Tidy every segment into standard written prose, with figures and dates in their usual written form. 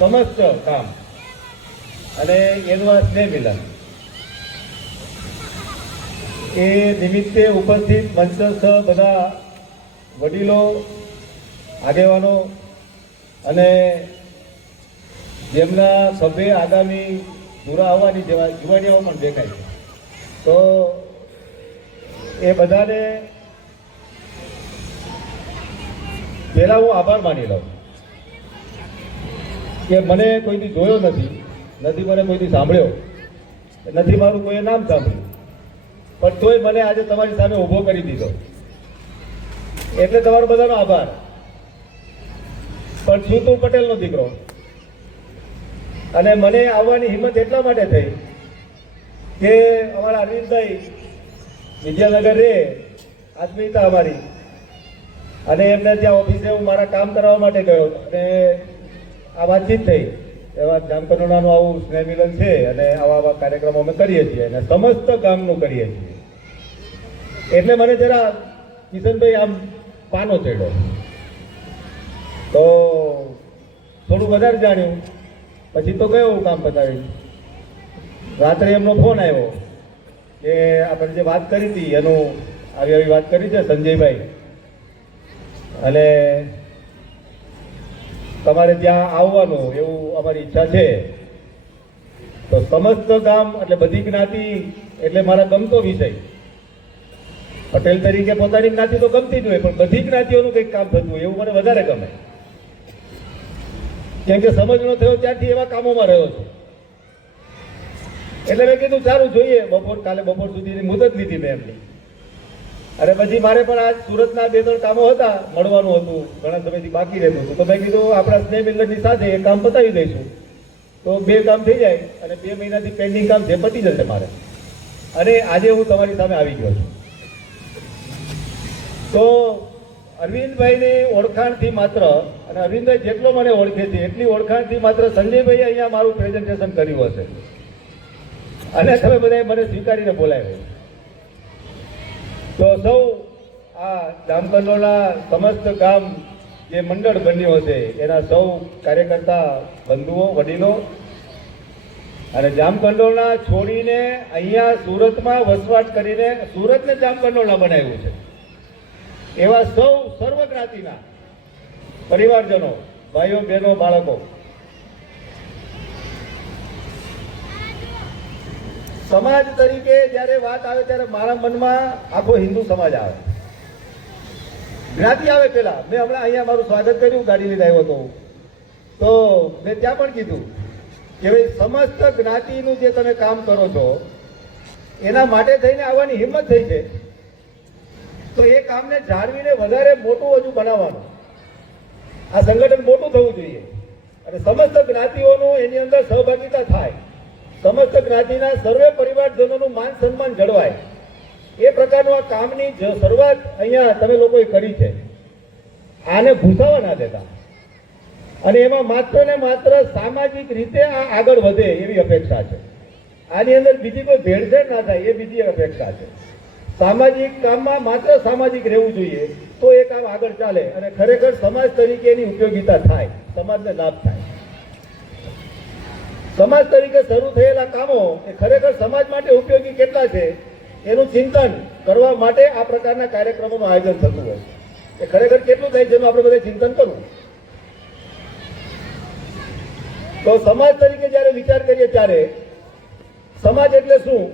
સમસ્ત કામ અને એનું આ સ્નેહ મિલન એ નિમિત્તે ઉપસ્થિત મંચસ્થ બધા વડીલો, આગેવાનો અને જેમના સભ્ય આગામી પૂરા આવવાની જેવા યુવાનીઓ પણ દેખાય છે, તો એ બધાને પહેલાં હું આભાર માની લઉં કે મને કોઈથી જોયો નથી, મને કોઈથી સાંભળ્યો નથી, મારું કોઈએ નામ સાંભળ્યું, પણ તોય મને આજે તમારી સામે ઊભો કરી દીધો, એટલે તમારો બધાનો આભાર. પણ છું તું પટેલનો દીકરો, અને મને આવવાની હિંમત એટલા માટે થઈ કે અમારા અરવિંદભાઈ વિદ્યાનગર રે આત્મીયતા અમારી, અને એમને ત્યાં ઓફિસે હું મારા કામ કરાવવા માટે ગયો અને આ વાતચીત થઈ. એવા જામકંડોળાનું આવું સ્નેહ મિલન છે અને આવા કાર્યક્રમો અમે કરીએ છીએ અને સમસ્ત ગામનું કરીએ છીએ, એટલે મને જરા કિશનભાઈ આમ પાનો ચડ્યો, તો થોડું વધારે જાણ્યું, પછી તો ગયો કામ પતાવી. રાત્રે એમનો ફોન આવ્યો કે આપણે જે વાત કરી હતી એનું આવી વાત કરી છે સંજયભાઈ, અને તમારે ત્યાં આવવાનું એવું અમારી ઈચ્છા છે. તો સમસ્ત ગામ એટલે બધી જ્ઞાતિ એટલે મારા ગમતો વિષય. પટેલ તરીકે પોતાની જ્ઞાતિ તો ગમતી જ હોય, પણ બધી જ્ઞાતિઓનું કંઈક કામ થતું હોય એવું મને વધારે ગમે, કેમ કે સમજનો થયો ત્યારથી એવા કામોમાં રહ્યો છું. એટલે મેં કીધું સારું જોઈએ, કાલે બપોર સુધીની મુદત લીધી મેં એમની. અને પછી મારે પણ આજ સુરતના 2-3 કામો હતા, મળવાનું હતું, ઘણા સમયથી બાકી રહેતું હતું, તો મેં કીધું આપણા સ્નેહ મિલનની સાથે એ કામ પતાવી દઈશું, તો 2 કામ થઈ જાય અને 2 મહિનાથી પેન્ડિંગ કામ જે પતી જશે મારે. અને આજે હું તમારી સામે આવી ગયો છું. તો અરવિંદભાઈની ઓળખાણથી માત્ર, અને અરવિંદભાઈ જેટલો મને ઓળખે છે એટલી ઓળખાણથી માત્ર સંજયભાઈ અહીંયા મારું પ્રેઝન્ટેશન કર્યું હશે, અને તમે બધાએ મને સ્વીકારીને બોલાવ્યો. તો સૌ આ જામકંડોળા સમસ્ત ગામ જે મંડળ બન્યું હશે એના સૌ કાર્યકર્તા બંધુઓ, વડીલો, અને જામકંડોળા છોડીને અહીંયા સુરતમાં વસવાટ કરીને સુરતને જામકંડોળા બનાવ્યું છે એવા સૌ સર્વજ્ઞાતિના પરિવારજનો, ભાઈઓ, બહેનો, બાળકો, સમાજ તરીકે જ્યારે વાત આવે ત્યારે મારા મનમાં આખો હિન્દુ સમાજ આવે, જ્ઞાતિ આવે. પેલા મેં હમણાં અહીંયા મારું સ્વાગત કર્યું, ગાડી લઈને આવ્યો હતો, તો મેં ત્યાં પણ કીધું કે ભાઈ સમસ્ત જ્ઞાતિનું જે તમે કામ કરો છો એના માટે થઈને આવવાની હિંમત થઈ છે, તો એ કામને જાળવીને વધારે મોટું હજુ બનાવવાનું, આ સંગઠન મોટું થવું જોઈએ અને સમસ્ત જ્ઞાતિઓનું એની અંદર સહભાગિતા થાય, સમસ્ત જ્ઞાતિના સર્વે પરિવારજનોનું માન સન્માન જળવાય, એ પ્રકારનું આ કામની શરૂઆત અહીંયા તમે લોકોએ કરી છે. આને ભૂસાવા ના દેતા અને એમાં માત્ર ને માત્ર સામાજિક રીતે આ આગળ વધે એવી અપેક્ષા છે. આની અંદર બીજી કોઈ ભેળસેળ ના થાય એ બીજી અપેક્ષા છે. સામાજિક કામમાં માત્ર સામાજિક રહેવું જોઈએ, તો એ કામ આગળ ચાલે અને ખરેખર સમાજ તરીકે એની ઉપયોગિતા થાય, સમાજને લાભ થાય. સમાજ તરીકે શરૂ થયેલા કામો એ ખરેખર સમાજ માટે ઉપયોગી કેટલા છે એનું ચિંતન કરવા માટે આ પ્રકારના કાર્યક્રમોનું આયોજન થતું હોય. એ ખરેખર કેટલું થાય છે એનું આપણે બધા ચિંતન કરવું. તો સમાજ તરીકે જ્યારે વિચાર કરીએ ત્યારે સમાજ એટલે શું?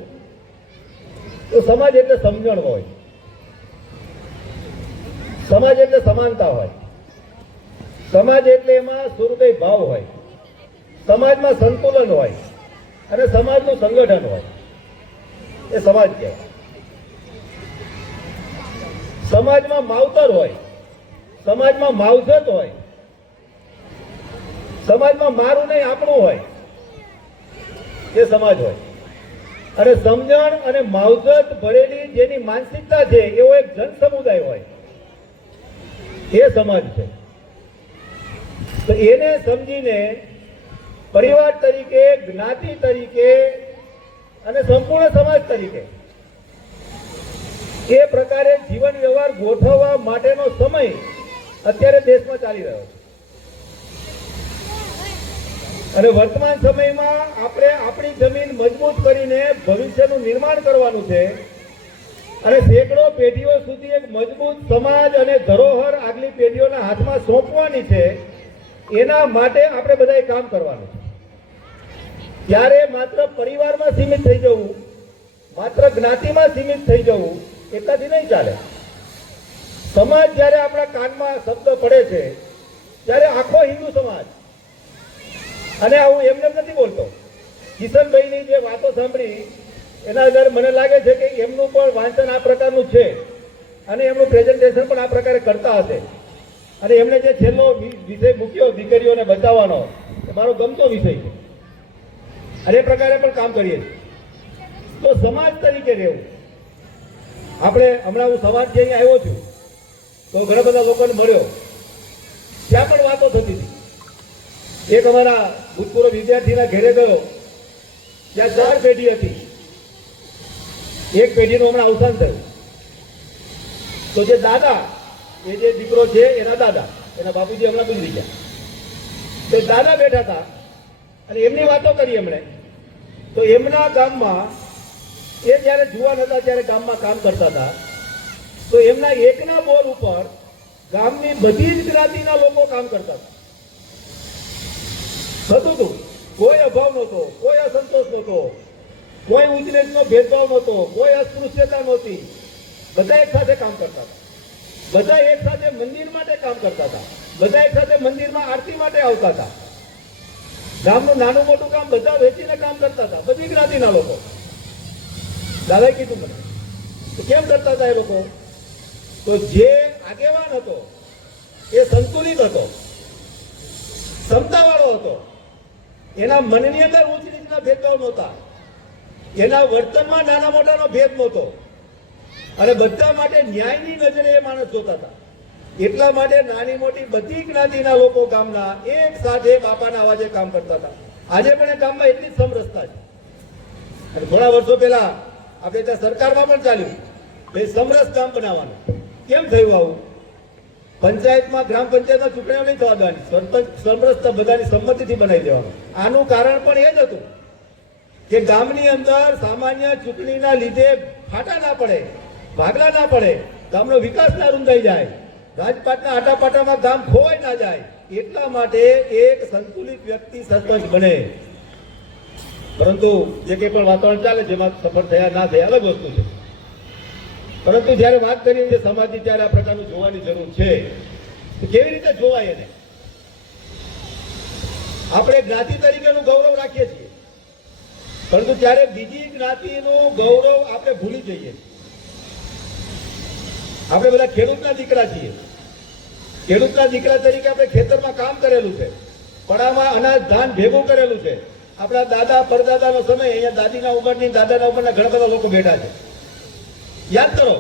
તો સમાજ એટલે સમજણ હોય, સમાજ એટલે સમાનતા હોય, સમાજ એટલે એમાં સુહૃદય ભાવ હોય, સમાજમાં સંતુલન હોય અને સમાજનું સંગઠન હોય, એ સમાજ કહેવાય. સમાજમાં માવતર હોય, સમાજમાં માવજત હોય, સમાજમાં મારું નહીં આપણું હોય, એ સમાજ હોય. અને સમજણ અને માવજત ભરેલી જેની માનસિકતા છે એવો એક જન સમુદાય હોય, એ સમાજ છે. તો એને સમજીને પરિવાર તરીકે, જ્ઞાતિ તરીકે અને સંપૂર્ણ સમાજ તરીકે એ પ્રકારે જીવન વ્યવહાર ગોઠવવા માટેનો સમય અત્યારે દેશમાં ચાલી રહ્યો છે. અને વર્તમાન સમયમાં આપણે આપણી જમીન મજબૂત કરીને ભવિષ્યનું નિર્માણ કરવાનું છે અને સેંકડો પેઢીઓ સુધી એક મજબૂત સમાજ અને ધરોહર આગલી પેઢીઓના હાથમાં સોંપવાની છે. એના માટે આપણે બધાએ કામ કરવાનું છે. ત્યારે માત્ર પરિવારમાં સીમિત થઈ જવું, માત્ર જ્ઞાતિમાં સીમિત થઈ જવું એટલાથી નહીં ચાલે. સમાજ જ્યારે આપણા કાનમાં શબ્દ પડે છે ત્યારે આખો હિન્દુ સમાજ, અને હું એમને નથી બોલતો, કિશનભાઈની જે વાતો સાંભળી એના આધારે મને લાગે છે કે એમનું પણ વાંચન આ પ્રકારનું છે અને એમનું પ્રેઝન્ટેશન પણ આ પ્રકારે કરતા હશે. અને એમણે જે છેલ્લો વિષય મૂક્યો દીકરીઓને બચાવવાનો, એ મારો ગમતો વિષય છે અને એ પ્રકારે પણ કામ કરીએ છીએ. તો સમાજ તરીકે રહેવું આપણે, હમણાં હું સવારથી અહીંયા આવ્યો છું તો ઘણા બધા લોકોને મળ્યો, ત્યાં પણ વાતો થતી હતી. એક અમારા ભૂતપૂર્વ વિદ્યાર્થીના ઘરે ગયો, ત્યાં 4 પેઢી હતી. એક પેઢીનું હમણાં અવસાન થયું. તો જે દાદા, એ જે દીકરો છે એના દાદા, એના બાપુજી હમણાં ગુજરી ગયા, તો દાદા બેઠા હતા અને એમની વાતો કરી એમણે. તો એમના ગામમાં એ જ્યારે જુવાન હતા ત્યારે ગામમાં કામ કરતા હતા, તો એમના એકના બોર ઉપર ગામની બધી જ જ્ઞાતિના લોકો કામ કરતા હતા. થતું હતું, કોઈ અભાવ નહોતો, કોઈ અસંતોષ નહોતો, કોઈ ઉચ્ચ નીચનો ભેદભાવ નહોતો, કોઈ અસ્પૃશ્યતા નહોતી. બધા એક સાથે કામ કરતા હતા, બધા એક સાથે મંદિર માટે કામ કરતા હતા, બધા એક સાથે મંદિરમાં આરતી માટે આવતા હતા. ગામનું નાનું મોટું કામ બધા વેચીને કામ કરતા હતા, બધી જ્ઞાતિના લોકો. દાદાએ કીધું મને, તો કેમ કરતા હતા એ લોકો? તો જે આગેવાન હતો એ સંતુલિત હતો, ક્ષમતાવાળો હતો, એના મનની અંદર ઊંચ નીચના ભેદભાવ નહોતા, એના વર્તનમાં નાના મોટાનો ભેદ નહોતો, અને બધા માટે ન્યાયની નજરે એ માણસ જોતા હતા. એટલા માટે નાની મોટી બધી જ્ઞાતિના લોકો ગામના એક સાથે બાપાના અવાજે કામ કરતા હતા. આજે પણ એ ગામમાં એટલી જ સમરસતા છે. અને થોડા વર્ષો પહેલા આપણે ત્યાં સરકારમાં પણ ચાલ્યું એ સમરસ ગામ બનાવવાનું. કેમ થયું આવું? પંચાયતમાં, ગ્રામ પંચાયતના ચૂંટણીઓ નહીં થવા દેવાની, સરપંચ સમરસતા બધાની સંમતિથી બનાવી દેવાનું. આનું કારણ પણ એ જ હતું કે ગામની અંદર સામાન્ય ચૂંટણીના લીધે ફાટા ના પડે, ભાગલા ના પડે, ગામનો વિકાસ ના રૂંધાઈ જાય, રાજપાટના આટાપાટામાં ગામ ખોવાઈ ના જાય, એટલા માટે એક સંતુલિત વ્યક્તિ સરપંચ બને. પરંતુ જે કંઈ પણ વાતાવરણ ચાલે જેમાં સફળ થયા ના થયા અલગ વસ્તુ છે. પરંતુ જયારે વાત કરીએ છીએ સમાજની, ત્યારે આ પ્રકારનું જોવાની જરૂર છે. તો કેવી રીતે જોવાય એને? આપણે જ્ઞાતિ તરીકેનું ગૌરવ રાખીએ છીએ, પરંતુ ત્યારે બીજી જ્ઞાતિનું ગૌરવ આપણે ભૂલી જઈએ. આપણે બધા ખેડૂતના દીકરા છીએ. ખેડૂતના દીકરા તરીકે આપણે ખેતરમાં કામ કરેલું છે, પડામાં અનાજ ધાન ભેગું કરેલું છે. આપણા દાદા પરદાદાનો સમય, અહીંયા દાદીના ઉંમરની, દાદાના ઉંમરના ઘણા બધા લોકો બેઠા છે. યાદ કરો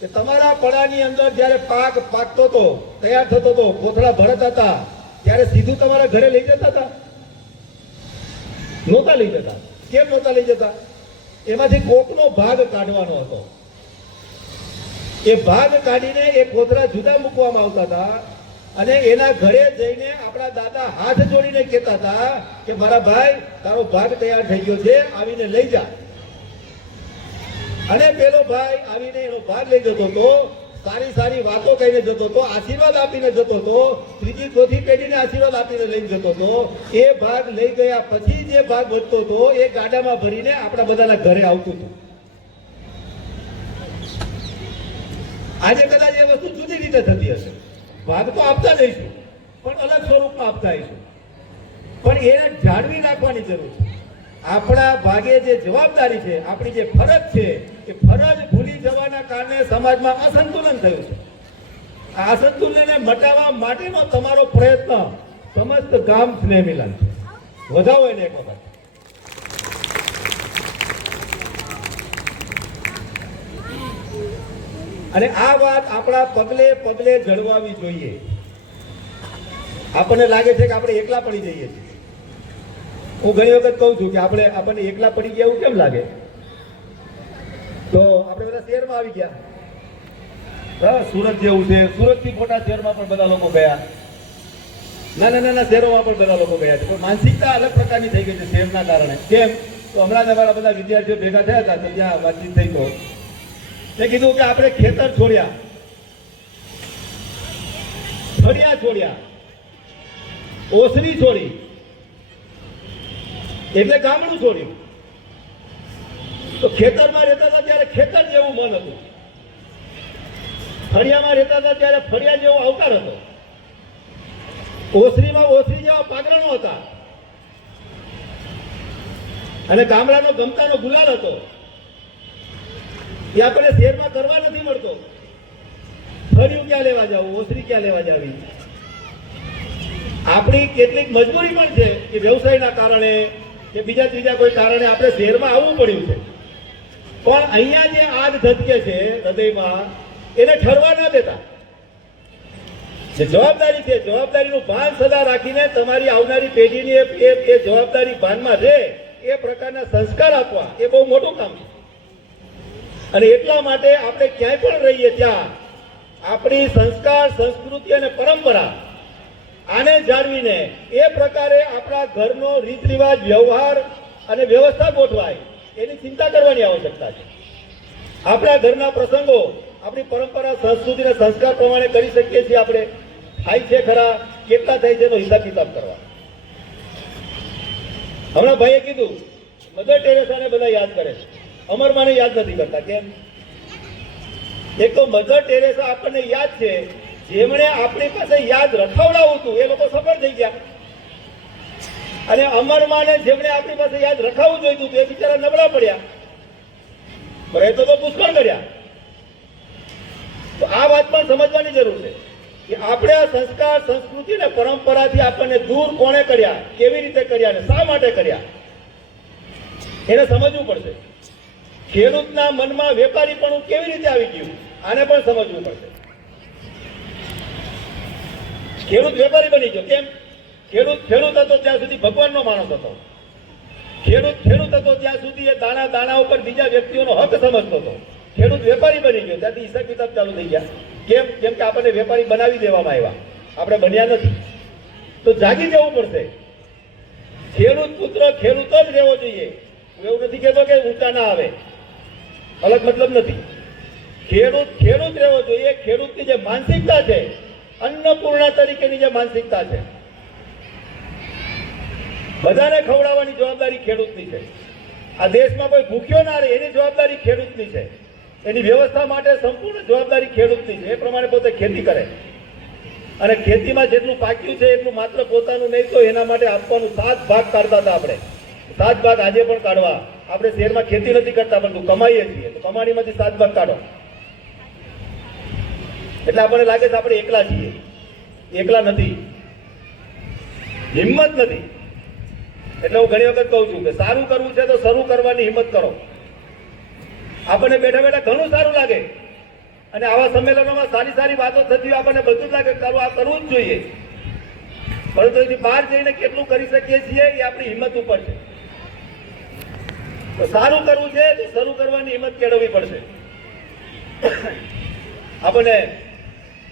કે તમારા પડાની અંદર જયારે પાક પાકતો હતો, તૈયાર થતો હતો, કોથળા ભરતા હતા, ત્યારે સીધું તમારા ઘરે લઈ જતા હતા? નહોતા લઈ જતા. કેમ નહોતા લઈ જતા? એમાંથી કોકનો ભાગ કાઢવાનો હતો. એ ભાગ કાઢીને એ કોથળા જુદા મૂકવામાં આવતા હતા અને એના ઘરે જઈને આપણા દાદા હાથ જોડીને કહેતા હતા કે મારા ભાઈ, તારો ભાગ તૈયાર થઈ ગયો છે, આવીને લઈ જા. અને પેલો ભાઈ આવીને એનો ભાગ લઈ જતો હતો, સારી સારી વાતો કહીને જતો હતો, આશીર્વાદ આપીને જતો હતો, ત્રીજી ચોથી પેઢીને આશીર્વાદ આપીને લઈને જતો હતો. એ ભાગ લઈ ગયા પછી જે ભાગ વધતો હતો એ ગાડામાં ભરીને આપણા બધાના ઘરે આવતું હતું. આજે કદાચ એ વસ્તુ જુદી રીતે થતી હશે. ભાગ તો આપતા જઈશું, પણ અલગ સ્વરૂપમાં આપતા આવીશું. પણ એને જાળવી રાખવાની જરૂર છે. આપણા ભાગે જે જવાબદારી છે, આપણી જે ફરજ છે, એ ફરજ ભૂલી જવાના કારણે સમાજમાં અસંતુલન થયું છે. આ અસંતુલનને મટાવવા માટેનો તમારો પ્રયત્ન સમસ્ત ગામ સ્નેહ મિલન છે. વધાવો એને એક વખત. અને આ વાત આપણા પગલે પગલે જળવાવી જોઈએ. આપણને લાગે છે કે આપણે એકલા પડી જઈએ છીએ. હું ઘણી વખત કહું છું કે આપણને એકલા પડી ગયા એવું કેમ લાગે? તો આપણે બધા શહેરમાં આવી ગયા, સુરત જેવું છે, સુરત થી મોટા શહેરમાં પણ બધા લોકો ગયા. નાના શહેરોમાં પણ બધા લોકો ગયા છે. પણ માનસિકતા અલગ પ્રકારની થઈ ગઈ છે શહેરના કારણે. કેમ? તો હમણાં અમારા બધા વિદ્યાર્થીઓ ભેગા થયા હતા તો ત્યાં વાતચીત થઈ તો મેં કીધું કે આપણે ખેતર છોડ્યા, ફળિયા છોડ્યા, ઓસરી છોડી, એટલે ગામડું છોડ્યું. તો ખેતરમાં રહેતા હતા ત્યારે ખેતર જેવું મન હતું, ફળિયામાં રહેતા હતા ત્યારે ફળિયા જેવો આવકાર હતો, ઓસરીમાં ઓસરી જેવા પાગરણો હતા, અને ગામડાનો ગમતાનો ગુલાલ હતો. એ આપણે શહેરમાં કરવા નથી મળતો. ફળિયું ક્યાં લેવા જવું, ઓસરી ક્યાં લેવા જવી. આપણી કેટલીક મજબૂરી પણ છે કે વ્યવસાયના કારણે કે બીજા ત્રીજા કોઈ કારણે આપણે શહેરમાં આવવું પડ્યું છે. પણ અહીંયા જે આગ ધધકે છે હૃદયમાં, એને ઠરવા ના દેતા. જે જવાબદારી છે, જવાબદારીનું ભાન સદા રાખીને તમારી આવનારી પેઢીની એ જવાબદારી ભાનમાં રહે એ પ્રકારના સંસ્કાર આપવા એ બહુ મોટું કામ છે. અને એટલા માટે આપણે ક્યાંય પણ રહીએ ત્યાં આપણી સંસ્કાર, સંસ્કૃતિ અને પરંપરા આને જાળવીને એ પ્રકારે આપણા ઘરનો રીત રિવાજ, વ્યવહાર અને વ્યવસ્થા ગોઠવાય એની ચિંતા કરવાની આવશ્યકતા છે. આપણા ઘરના પ્રસંગો આપણી પરંપરા, સંસ્કૃતિ અને સંસ્કાર પ્રમાણે કરી શકીએ છીએ આપણે. થાય છે ખરા, કેટલા થાય છે એનો હિસાબ કિતાબ કરવા. હમણાં ભાઈએ કીધું મધર ટેરેસાને બધા યાદ કરે છે, અમરમાને યાદ નથી કરતા. કેમ? એક તો મધર ટેરેસા આપણને યાદ છે, જેમણે આપણી પાસે યાદ રખાવડાવું હતું એ લોકો સફળ થઈ ગયા, અને અમરમાને જેમણે આપણી પાસે યાદ રખાવવું જોઈતું હતું એ બિચારા નબળા પડ્યા. પ્રયત્નો તો પુષ્કળ કર્યા. તો આ વાત પણ સમજવાની જરૂર છે કે આપણે આ સંસ્કાર, સંસ્કૃતિ અને પરંપરાથી આપણને દૂર કોણે કર્યા, કેવી રીતે કર્યા અને શા માટે કર્યા એને સમજવું પડશે. ખેડૂતના મનમાં વેપારીપણું કેવી રીતે આવી ગયું આને પણ સમજવું પડશે. ખેડૂત વેપારી બની ગયો. કેમ? ખેડૂત હતો ત્યાં સુધી ભગવાનનો માણસ હતો. ખેડૂત હતો ત્યાં સુધી એ દાણા દાણા ઉપર બીજા વ્યક્તિઓનો હક સમજતો હતો. ખેડૂત વેપારી બની ગયો ત્યાંથી હિસાબ કિતાબ ચાલુ થઈ ગયા. કેમ? કેમ કે આપણને વેપારી બનાવી દેવામાં આવ્યા, આપણે બન્યા નથી. તો જાગી જવું પડશે. ખેડૂત પુત્ર ખેડૂત જ રહેવો જોઈએ. હું એવું નથી કહેતો કે ઊંચા ના આવે, અલગ મતલબ નથી. ખેડૂત રહેવો જોઈએ. ખેડૂતની જે માનસિકતા છે, અન્નપૂર્ણા તરીકેની જે માનસિકતા છે, બધાને ખવડાવવાની જવાબદારી ખેડૂતની છે. આ દેશમાં કોઈ ભૂખ્યો ના રહે એની જવાબદારી ખેડૂતની છે. એની વ્યવસ્થા માટે સંપૂર્ણ જવાબદારી ખેડૂતની છે. એ પ્રમાણે પોતે ખેતી કરે, અને ખેતીમાં જેટલું પાક્યું છે એટલું માત્ર પોતાનું નહીં તો એના માટે આપવાનું 7 ભાગ કાઢતા હતા આપણે. 7 ભાગ આજે પણ કાઢવા. આપણે શહેરમાં ખેતી નથી કરતા પરંતુ કમાઈએ છીએ, તો કમાણીમાંથી 7 ભાગ કાઢો. એટલે આપણને લાગે છે આપણે એકલા છીએ. એકલા નથી, હિંમત નથી. એટલે હું ઘણી વખત કહું છું કે સારું કરવું છે તો શરૂ કરવાની હિંમત કરો. આપણને બેઠા બેઠા ઘણું સારું લાગે, અને આવા સંમેલનોમાં સારી સારી વાતો થતી હોય આપણને બધું જ લાગે આ કરવું જ જોઈએ. પરંતુ એથી બહાર જઈને કેટલું કરી શકીએ છીએ એ આપણી હિંમત ઉપર છે. તો સારું કરવું છે તો શરૂ કરવાની હિંમત કેળવવી પડશે. આપણને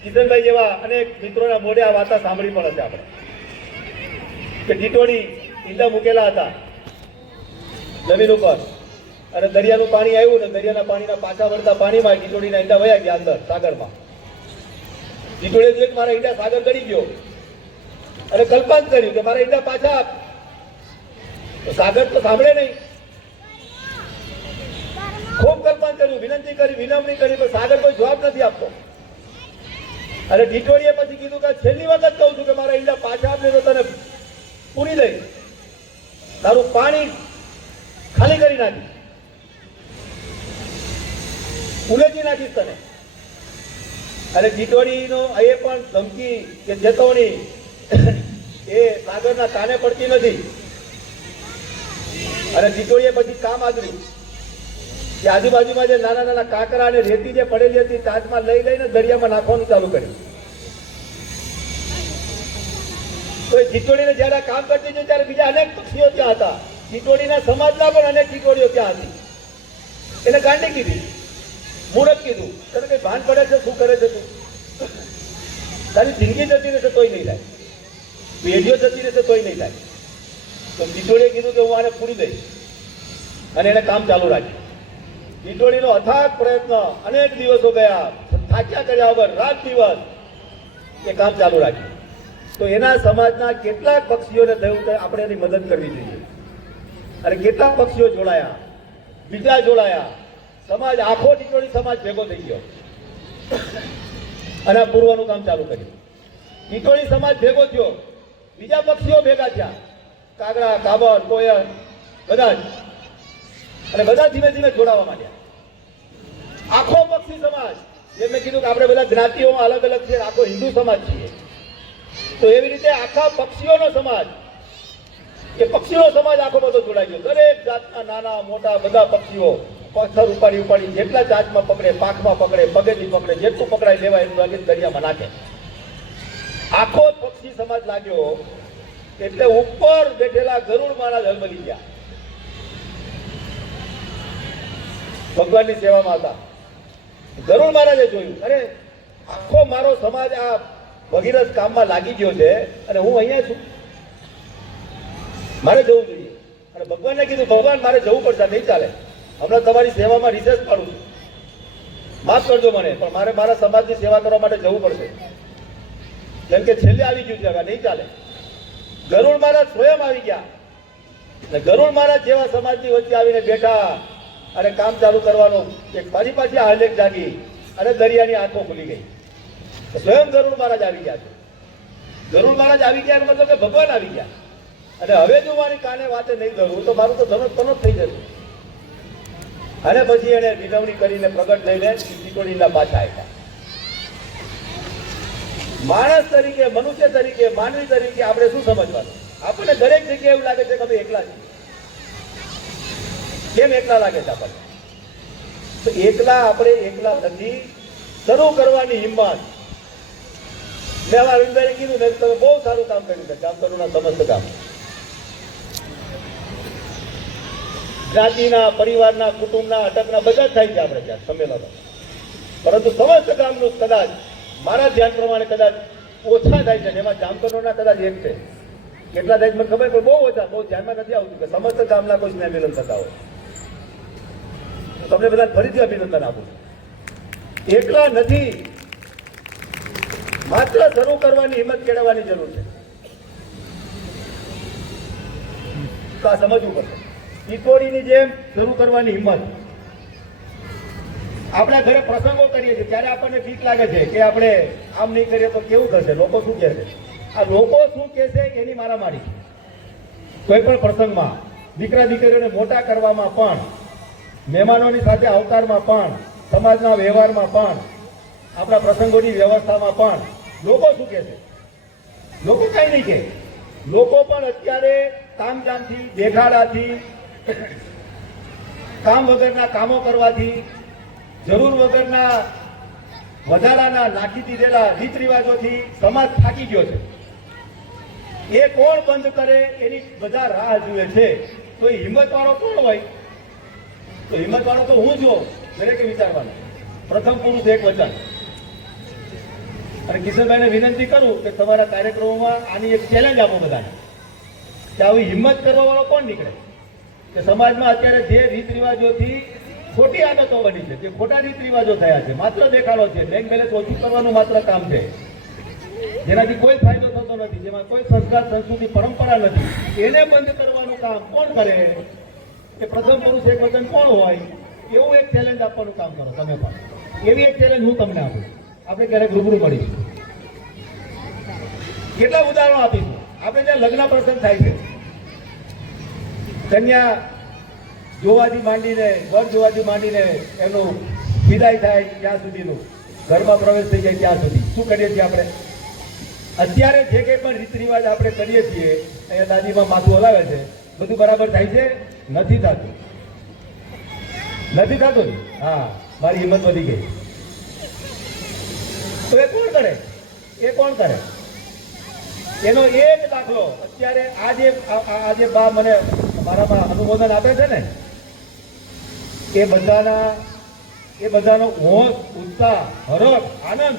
કિશનભાઈ જેવા અનેક મિત્રોના મોઢે આ વાર્તા સાંભળી પણ હશે આપણે, કે ટીટોડી ઈંડા મૂકેલા હતા જમીન ઉપર, અને દરિયાનું પાણી આવ્યું ને દરિયાના પાણીના પાછા વળતા પાણીમાં ટીટોડીના ઈંડા વયા ગયા અંદર સાગરમાં. ટીટોડીએ જોયું કે મારા ઈંડા સાગર ગળી ગયો, અને કલ્પાંત કર્યું કે મારા ઈંડા પાછા આપ. તો સાગર તો સાંભળે નહીં, ખૂબ કલ્પાંત કર્યું, વિનંતી કરી, વિનમણી કરી, પણ સાગર કોઈ જવાબ નથી આપતો. અને ટીટોડીએ પછી કીધું કે છેલ્લી વખત કહું છું કે મારા ઈંડા પાછા આપને તો તને પૂરી લઈ, તારું પાણી ખાલી કરી નાખીશ, ઉલેચી નાખીશ તને. અને ટીટોડીનો એ પણ ધમકી કે ચેતવણી એ સાગરના કાને પડતી નથી. અને ટીટોડીએ પછી કામ આદર્યું કે આજુબાજુમાં જે નાના નાના કાંકરા અને રેતી જે પડેલી હતી તાજમાં લઈ લઈને દરિયામાં નાખવાનું ચાલુ કર્યું. તો ટીટોડીને જયારે કામ કરતી હતી ત્યારે બીજા અનેક પક્ષીઓ ત્યાં હતા. ટીટોડીના સમાજના પણ અનેક ટીટોડીઓ ત્યાં હતી. એને ગાંડી કીધી, મૂર્ખ કીધું, તને કઈ ભાન પડે છે શું કરે છે તું? તારી જિંદગી જતી રહેશે તોય નહીં થાય. પેઢીઓ જતી રહેશે તોય નહીં થાય. તો ટીટોળીએ કીધું કે હું આને પૂરી દઈશ અને એને કામ ચાલુ રાખ્યું. ટીટોળીનો અથાગ પ્રયત્ન, અનેક દિવસો ગયા, થાક્યા કર્યા વગર રાત દિવસ એ કામ ચાલુ રાખ્યું. તો એના સમાજના કેટલાક પક્ષીઓને થયું કે આપણે એની મદદ કરવી જોઈએ અને કેટલાક પક્ષીઓ જોડાયા, બીજા જોડાયા, સમાજ આખો ટીટોળી સમાજ ભેગો થઈ ગયો અને આ પૂરવાનું કામ ચાલુ કર્યું. ટીટોળી સમાજ ભેગો થયો, બીજા પક્ષીઓ ભેગા થયા, કાગડા, કાબર, કોયલ, બધા જ, અને બધા ધીમે ધીમે જોડાવા માંડ્યા. આખો પક્ષી સમાજ, જેમ મેં કીધું કે આપણે બધા જ્ઞાતિઓ અલગ અલગ છે, આખો હિન્દુ સમાજ છીએ, તો એવી રીતે આખા પક્ષીઓનો સમાજ, એ પક્ષીનો સમાજ આખો બધો જોડાઈ ગયો. દરેક જાતના નાના મોટા બધા પક્ષીઓ પથ્થર ઉપાડી ઉપાડી જેટલા ચાંચમાં પકડે, પાંખમાં પકડે, પગેથી પકડે, જેટલું પકડાય લેવાય એટલું લાગે દરિયામાં નાખે. આખો પક્ષી સમાજ લાગ્યો એટલે ઉપર બેઠેલા ગરુડ મહારાજ હલબલી ગયા. ભગવાનની સેવામાં હતા. ગરુડ મહારાજે જોયું, અરે આખો મારો સમાજ આ ભગીરથ કામમાં લાગી ગયો છે અને હું અહીંયા છું, મારે જવું જોઈએ. અને ભગવાનને કીધું, ભગવાન મારે જવું પડશે, નહીં ચાલે, હમણાં તમારી સેવામાં રિસર્ચ પાડું છું, માફ કરજો મને, પણ મારે મારા સમાજની સેવા કરવા માટે જવું પડશે, જેમ કે છેલ્લે આવી ગયું છે, હવે નહીં ચાલે. ગરુડ મહારાજ સ્વયં આવી ગયા અને ગરુડ મહારાજ જેવા સમાજની વચ્ચે આવીને બેઠા અને કામ ચાલુ કરવાનું, એક પાછી હાલેક જાગી અને દરિયાની આંખો ખુલી ગઈ. સ્વયં ગરુડ મહારાજ આવી ગયા છે. ગરુડ મહારાજ આવી ગયા મતલબ કે ભગવાન આવી ગયા. અને હવે જો મારી કાને વાતે નહીં ધરું તો મારું તો ધનોત પનોત થઈ જશે. અને પછી એને વિનવણી કરીને પ્રગટ લઈને ટીટોળીના પાછા આવ્યા. માણસ તરીકે, મનુષ્ય તરીકે, માનવી તરીકે આપણે શું સમજવાનું? આપણને દરેક જગ્યાએ એવું લાગે છે કે અમે એકલા છીએ. કેમ એકલા લાગે છે આપણને? તો એકલા આપણે એકલા નથી. શરૂ કરવાની હિંમત. મેં અમારા અરવિંદભાઈને કીધું ને, તમે બહુ સારું કામ કર્યું છે, જામતરુના સમસ્ત કામ. જ્ઞાતિના, પરિવારના, કુટુંબના, અટકના બધા જ થાય છે આપણે ત્યાં સંમેલનો. પરંતુ સમસ્ત કામનું કદાચ મારા ધ્યાન પ્રમાણે કદાચ ઓછા થાય છે, એમાં જામતરુના કદાચ એક છે. કેટલા થાય મને ખબર, પણ બહુ ઓછા, બહુ ધ્યાનમાં નથી આવતું કે સમસ્ત કામના કોઈ સ્નેહમિલન થતા હોય. તમને બધા ફરીથી અભિનંદન આપું છું. એકલા નથી, માત્ર શરૂ કરવાની હિંમત કેળવવાની જરૂર છે. તો આ સમજવું પડશે. ટીટોળીની જેમ શરૂ કરવાની હિંમત. આપણા ઘરે પ્રસંગો કરીએ છીએ ત્યારે આપણને બીક લાગે છે કે આપણે આમ નહીં કરીએ તો કેવું થશે, લોકો શું કહેશે. આ લોકો શું કહેશે એની મારામારી. કોઈ પણ પ્રસંગમાં દીકરા દીકરીઓને મોટા કરવામાં પણ, મહેમાનોની સાથે આવકારમાં પણ, સમાજના વ્યવહારમાં પણ, આપણા પ્રસંગોની વ્યવસ્થામાં પણ લોકો શું કહેશે? લોકો કઈ નહીં કહે. લોકો પણ અત્યારે તામઝામથી, દેખાડાથી, કામ વગરના કામો કરવાથી, જરૂર વગરના વધારાના નાખી દીધેલા રીત રિવાજોથી સમાજ થાકી ગયો છે. એ કોણ બંધ કરે એની બધા રાહ જુએ છે. તો એ હિંમત વાળો કોણ હોય? તો હિંમત વાળો તો હું જો દરેકે વિચારવાનું. પ્રથમ પુરુષ એક વચન. અને કિશનભાઈને વિનંતી કરું કે તમારા કાર્યક્રમોમાં આની એક ચેલેન્જ આપો બધાને કે આવી હિંમત કરવા વાળો કોણ નીકળે. કે સમાજમાં અત્યારે જે રીત રિવાજોથી ખોટી આદતો બની છે, જે ખોટા રીત રિવાજો થયા છે, માત્ર દેખાડો છે, બેંક બેલેન્સ ઓછું કરવાનું માત્ર કામ છે, જેનાથી કોઈ ફાયદો થતો નથી, જેમાં કોઈ સંસ્કાર, સંસ્કૃતિ, પરંપરા નથી, એને બંધ કરવાનું કામ કોણ કરે? કે પ્રથમ પુરુષ એક વચન કોણ હોય? એવું એક ચેલેન્જ આપવાનું કામ કરો તમે પણ. એવી એક ચેલેન્જ હું તમને આપું. આપણે ક્યારેક રૂબરૂ મળીશું. કેટલા ઉદાહરણો આપીશું. આપણે ત્યાં લગ્ન પ્રસંગ થાય છે, કન્યા જોવાથી માંડીને, વર જોવાથી માંડીને એનું વિદાય થાય ત્યાં સુધીનું, ઘરમાં પ્રવેશ થઈ જાય ત્યાં સુધી શું કરીએ છીએ આપણે? અત્યારે જે કંઈ પણ રીત રિવાજ આપણે કરીએ છીએ, અહીંયા દાદીમાં માથું હલાવે છે, બધું બરાબર થાય છે? નથી થતું. નથી થતું. હા, મારી હિંમત વધી ગઈ. તો એ કોણ કરે? એ કોણ કરે? એનો એક દાખલો અત્યારે આજે બા મને મારામાં અનુમોદન આપે છે ને, એ બધાનો હોશ, ઉત્સાહ, હરખ, આનંદ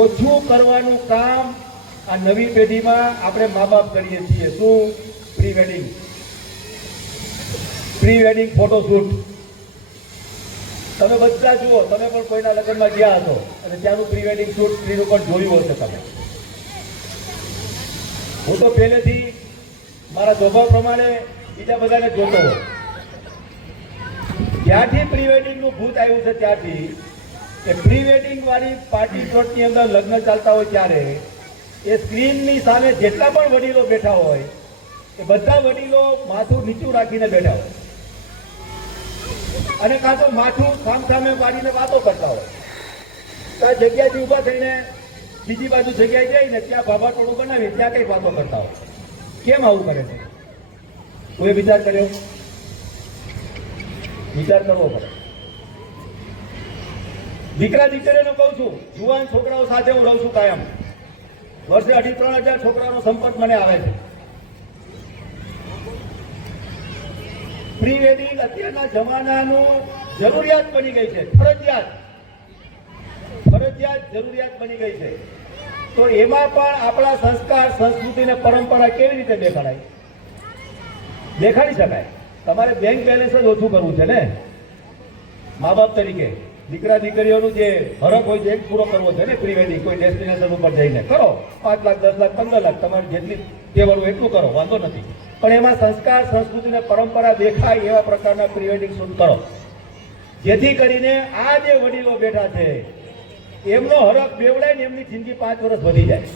ઓછું કરવાનું કામ આ નવી પેઢીમાં આપણે મા બાપ કરીએ છીએ શું? Pre wedding photoshoot. તમે બધા જુઓ, તમે પણ કોઈના લગ્નમાં ગયા હશો અને ત્યાંનું પ્રી વેડિંગ શૂટ સ્ક્રીન ઉપર જોયું હશે તમે. હું તો પહેલેથી મારા સ્વભાવ પ્રમાણે બીજા બધાને જોતો હોય. જ્યાંથી પ્રી વેડિંગનું ભૂત આવ્યું છે ત્યાંથી એ પ્રી વેડિંગ વાળી પાર્ટી પ્લોટની અંદર લગ્ન ચાલતા હોય ત્યારે એ સ્ક્રીનની સામે જેટલા પણ વડીલો બેઠા હોય એ બધા વડીલો માથું નીચું રાખીને બેઠા હોય અને કાં તો માથું સામે પાડીને વાતો કરતા હોય. આ જગ્યાથી ઊભા થઈને બીજી બાજુ જગ્યાએ જઈને ત્યાં ભાભા ટોળું બનાવી ત્યાં કઈ વાતો કરતા હોય. કેમ આવું કરે છે? કોઈ વિચાર કર્યો? વિચાર કરવો પડે. દીકરા દીકરીને કહું છું, જુવાન છોકરાઓ સાથે હું રહું છું કાયમ. વર્ષે 2,500-3,000 છોકરાનો સંપર્ક મને આવે છે. પ્રી વેડિંગ અત્યારના જમાનાનું જરૂરિયાત બની ગઈ છે. ફરજિયાત જરૂરિયાત બની ગઈ છે. તો એમાં પણ આપણા સંસ્કાર, સંસ્કૃતિ ને પરંપરા કેવી રીતે દેખાડી શકાય? તમારે બેંક બેલેન્સ જ ઓછું કરવું છે ને મા બાપ તરીકે. દીકરા દીકરીઓનું જે હરખ હોય છે એ પૂરો કરવો છે ને. પ્રી વેડિંગ કોઈ ડેસ્ટિનેશન ઉપર જઈને કરો, 5 લાખ 10 લાખ 15 લાખ તમારે જેટલી કહેવાનું એટલું કરો, વાંધો નથી. પણ એમાં સંસ્કાર, સંસ્કૃતિ ને પરંપરા દેખાય એવા પ્રકારના પ્રી વેડિંગ શૂટ કરો, જેથી કરીને આ જે વડીલો બેઠા છે એમનો હરખ બેવડાય ને એમની જિંદગી 5 વર્ષ વધી જાય.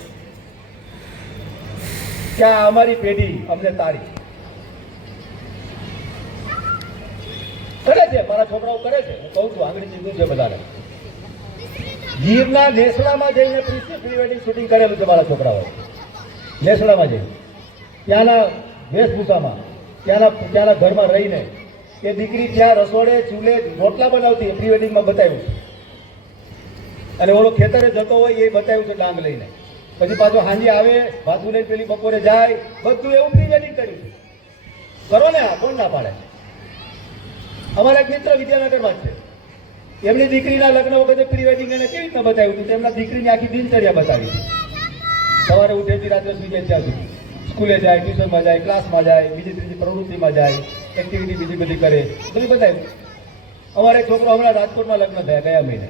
ક્યાં અમારી પેઢી અમને તારી કરે છે, મારા છોકરાઓ કરે છે. હું કહું છું, આગળ કીધું છે બધાને. ગીરના નેસડામાં જઈને પ્રી વેડિંગ શૂટિંગ કરેલું છે મારા છોકરાઓએ. નેસડામાં જઈને ત્યાંના વેશભૂષામાં, ત્યાંના ઘરમાં રહીને એ દીકરી ત્યાં રસોડે ચૂલે રોટલા બનાવતી પ્રી વેડિંગમાં બતાવ્યું છે. અને ઓલો ખેતરે જતો હોય એ બતાવ્યું છે ડાંગ લઈને. પછી પાછો હાંજી આવે, ભાતું લઈને પેલી બપોરે જાય, બધું એવું પ્રી વેડિંગ કર્યું છે. કરો ને, આ કોણ ના પાડે? અમારા એક મિત્ર વિદ્યાનગરમાં છે, એમની દીકરીના લગ્ન વખતે પ્રી વેડિંગ એને કેવી રીતના બતાવ્યું હતું? તેમના દીકરીની આખી દિનચર્યા બતાવી હતી. સવારે ઉઠેથી રાત્રે સુઈ જાય ત્યાં સુધી, સ્કૂલે જાય, ટ્યુશનમાં જાય, ક્લાસમાં જાય, બીજી ત્રીજી પ્રવૃત્તિમાં જાય, એક્ટિવિટી બીજી બધી કરે, બધું બતાવ્યું. અમારે એક છોકરો હમણાં રાજકોટમાં લગ્ન થયા ગયા મહિને,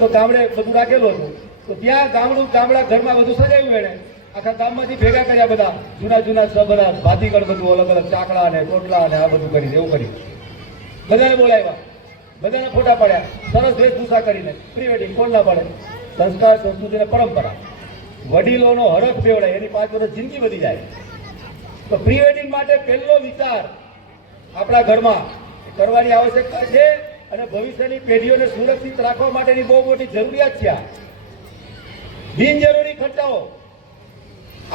તો ગામડે બધું રાખેલું હતું. તો ત્યાં ગામડા ઘરમાં બધું સજાવ્યું એને. આખા ગામમાંથી ભેગા કર્યા બધા, જૂના બધા ભાતીગળ, બધું અલગ અલગ ચાકડા ને ટોટલા ને આ બધું કરી એવું કર્યું. બધાને બોલાવ્યા, બધાને ફોટા પાડ્યા, સરસ વેશભૂષા કરીને. પ્રી વેડિંગ કોણ ના પડે? સંસ્કાર, સંસ્કૃતિ અને પરંપરા, વડીલોનો હરખ બેવડાય, એની 5 વર્ષ જિંદગી વધી જાય. તો પ્રી વેડિંગ માટે પહેલો વિચાર આપણા ઘરમાં કરવાની આવશ્યકતા છે અને ભવિષ્યની પેઢીઓને સુરક્ષિત રાખવા માટેની બહુ મોટી જરૂરિયાત છે. બિનજરૂરી ખર્ચાઓ,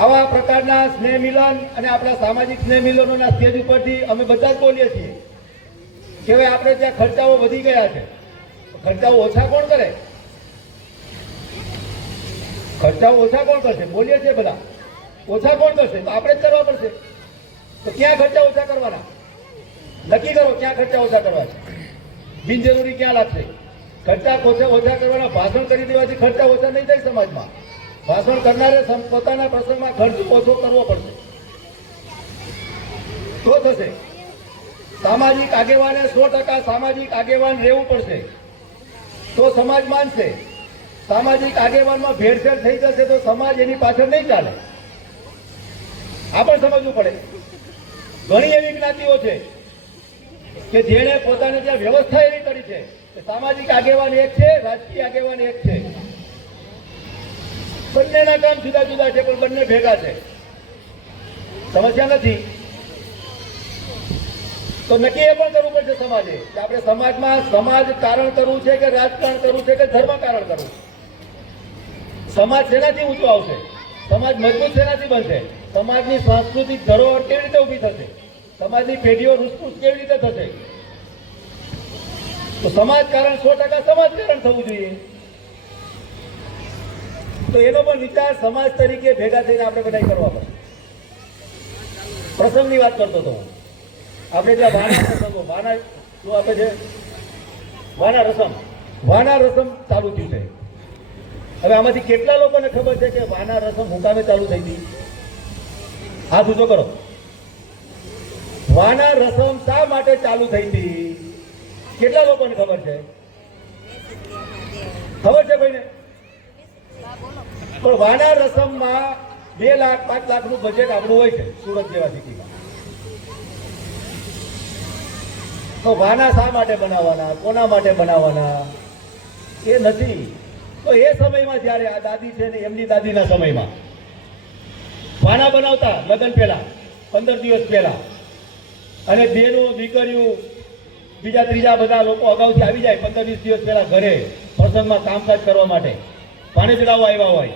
આવા પ્રકારના સ્નેહ મિલન અને આપણા સામાજિક સ્નેહ મિલનોના સ્ટેજ ઉપરથી અમે બધા જ બોલીએ છીએ કે હવે આપણે ત્યાં ખર્ચાઓ વધી ગયા છે. ખર્ચાઓ ઓછા કોણ કરે? ખર્ચાઓ ઓછા કોણ કરશે? બોલીએ છીએ બધા, ઓછા કોણ કરશે? તો આપણે જ કરવા પડશે. તો ક્યાં ખર્ચા ઓછા કરવાના? નક્કી કરો ક્યાં ખર્ચા ઓછા કરવા છે. બિનજરૂરી ક્યાં લાગશે? ખર્ચા ઓછા કરવાના ભાષણ કરી દેવાથી ખર્ચા ઓછા નહીં થાય સમાજમાં. ભાષણ કરનારે પોતાના પ્રસંગમાં ખર્ચ ઓછો કરવો પડશે તો થશે. સામાજિક આગેવાને 100% સામાજિક આગેવાન રહેવું પડશે તો સમાજ માનશે. સામાજિક આગેવાનમાં ભેળસેળ થઈ જશે તો સમાજ એની પાછળ નહીં ચાલે. આ પણ સમજવું પડે. ઘણી એવી જ્ઞાતિઓ છે કે જેણે પોતાને ત્યાં વ્યવસ્થા એવી કરી છે કે સામાજિક આગેવાન એક છે, રાજકીય આગેવાન એક છે. બંનેના કામ જુદા જુદા છે પણ બંને ભેગા છે, સમસ્યા નથી. તો નક્કી એ પણ કરવું પડશે સમાજે કે આપણે સમાજમાં સમાજ કારણ કરવું છે કે રાજકારણ કરવું છે કે ધર્મ કારણ કરવું. સમાજ શેનાથી ઊંચો આવશે? સમાજ મજબૂત શેનાથી બનશે? સમાજની સાંસ્કૃતિક ધરોહર કેવી રીતે ઊભી થશે? સમાજની પેઢીઓ રૂસપૂસ કેવી રીતે થશે? તો સમાજ કારણ 100% સમાજ કારણ થવું જોઈએ. તો એનો પણ વિચાર સમાજ તરીકે ભેગા થઈને આપણે બધા કરવા પડે. પ્રસંગની વાત કરતો હતો હું. આપણે ત્યાં વાના પ્રસંગો, વાના શું આપે છે? વાના રસમ ચાલુ થયું છે. હવે આમાંથી કેટલા લોકોને ખબર છે કે વાના રસમ મુકામે ચાલુ થઈ હતી? હાથ ઊંચો કરો. વાના રસમ શા માટે ચાલુ થઈ હતી? કેટલા લોકોને ખબર છે? ખબર છે કોઈને? પણ વાના રસમમાં 2 લાખ 5 લાખનું બજેટ આપણું હોય છે સુરત જેવા સિટીમાં. તો વાના શા માટે બનાવવાના, કોના માટે બનાવવાના એ નથી. તો એ સમયમાં જયારે આ દાદી છે ને એમની દાદીના સમયમાં વાના બનાવતા લગ્ન પહેલા 15 દિવસ પહેલા, અને બેનું દીકરીઓ બીજા ત્રીજા બધા લોકો અગાઉથી આવી જાય 15-20 દિવસ પહેલા ઘરે પ્રસંગમાં કામકાજ કરવા માટે. પાણી ચડાવવા આવ્યા હોય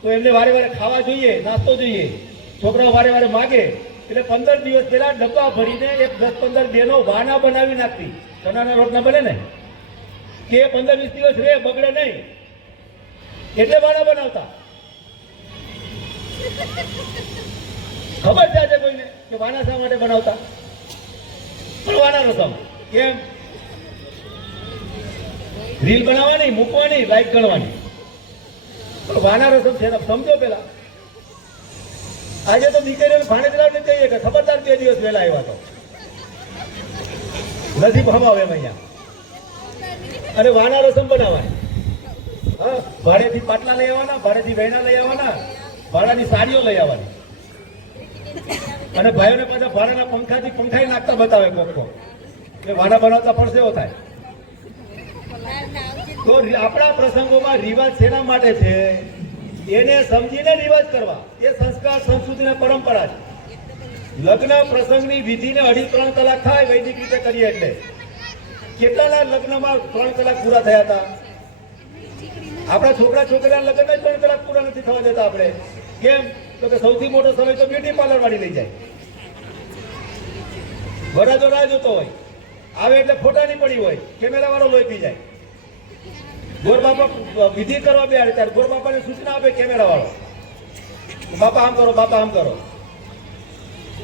તો એમને વારે વારે ખાવા જોઈએ, નાસ્તો જોઈએ. છોકરાઓ વારે વારે માગે એટલે 15 દિવસ પહેલા ડબ્બા ભરીને એક 10-15 બહેનો વાના બનાવી નાખતી. ચણાના રોટલા બને ને કે 15-20 દિવસ રે, બગડે નહીં એટલે વાના બનાવતા. ખબર છે આજે કોઈને કે વાના શા માટે બનાવતા? પણ વાના રસમ કેમ? રીલ બનાવવાની, મૂકવાની, લાઈક ગણવાની. પણ વાના રસમ છે સમજો પેલા. આજે તો દીકરીઓને ભાણે ચડાવને કહીએ કે ખબરદાર 2 દિવસ વહેલા આવ્યા તો નથી ભમાવે એમ અહીંયા. અને વાના રસમ બનાવવાની. હા, ભાડેથી પાટલા લઈ આવવાના, ભાડેથી વેણા લઈ આવવાના, ભાડાની સાડીઓ લઈ આવવાની. અને ભાઈઓને પાછા ભાડાના પંખાથી પંખાઈ નાખતા બતાવે કોક કે વાના બનાવતા પડશે થાય. તો આપણા પ્રસંગોમાં રિવાજ શેના માટે છે? એને સમજીને રિવાજ કરવા. એ સંસ્કાર, સંસ્કૃતિ અને પરંપરા છે. લગ્ન પ્રસંગની વિધિને 2.5-3 કલાક થાય વૈદિક રીતે કરીએ એટલે. કેટલાના લગ્નમાં 3 કલાક પૂરા થયા હતા? આપણા છોકરા છોકરીના લગ્નમાં 3 કલાક પૂરા નથી થવા દેતા આપણે. કેમ? તો કે સૌથી મોટો સમય તો બ્યુટી પાર્લર વાળી લઈ જાય. વરાજો રાહ જોતો હોય, આવે એટલે ફોટાની પડી હોય, કેમેરા વાળો લોહી પી જાય. ગોર બાપા વિધિ કરવા બેહાડે ત્યારે ગોર બાપાને સૂચના આપે કેમેરા વાળો, બાપા આમ કરો, બાપા આમ કરો.